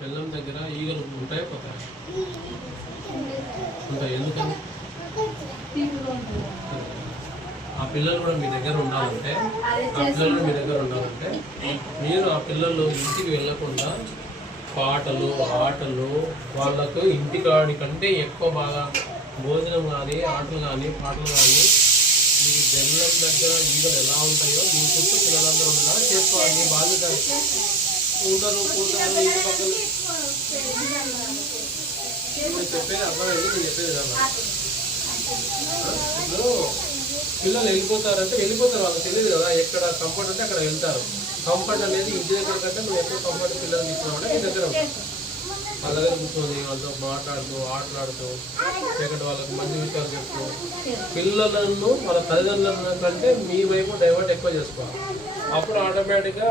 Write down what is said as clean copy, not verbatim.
బెల్లం దగ్గర ఈగలు ఉంటాయి పోతాయి ఉంటాయి. ఎందుకని ఆ పిల్లలు కూడా మీ దగ్గర ఉండాలంటే మీరు ఆ పిల్లలు ఇంటికి వెళ్ళకుండా పాటలు ఆటలు వాళ్ళకు ఇంటికాడి కంటే ఎక్కువ బాగా భోజనం కానీ ఆటలు కానీ పాటలు కానీ మీ బెల్లం దగ్గర ఈగలు ఎలా ఉంటాయో మీ చుట్టూ పిల్లలందరూ ఉండేలా చేసుకోవాలి. మీ బాధ్యత కూతురు ఇంటి పక్కన చెప్పేది అర్థమైంది. నేను చెప్పేది కదా ఇప్పుడు పిల్లలు వెళ్ళిపోతారంటే వెళ్ళిపోతారు, వాళ్ళకి తెలియదు కదా ఎక్కడ కంఫర్ట్ అంటే అక్కడ వెళ్తారు. కంఫర్ట్ అనేది ఇంటి దగ్గర కంటే నువ్వు ఎక్కువ కంఫర్ట్ పిల్లలు తీసుకున్నావు నీ దగ్గర వాళ్ళ దగ్గర కూర్చొని వాళ్ళతో మాట్లాడుతూ ఆటలాడుతూ లేకపోతే వాళ్ళకి మంచి విషయాలు చెప్తూ పిల్లలను వాళ్ళ తల్లిదండ్రుల కంటే మీ వైపు డైవర్ట్ ఎక్కువ చేసుకోవాలి. అప్పుడు ఆటోమేటిక్గా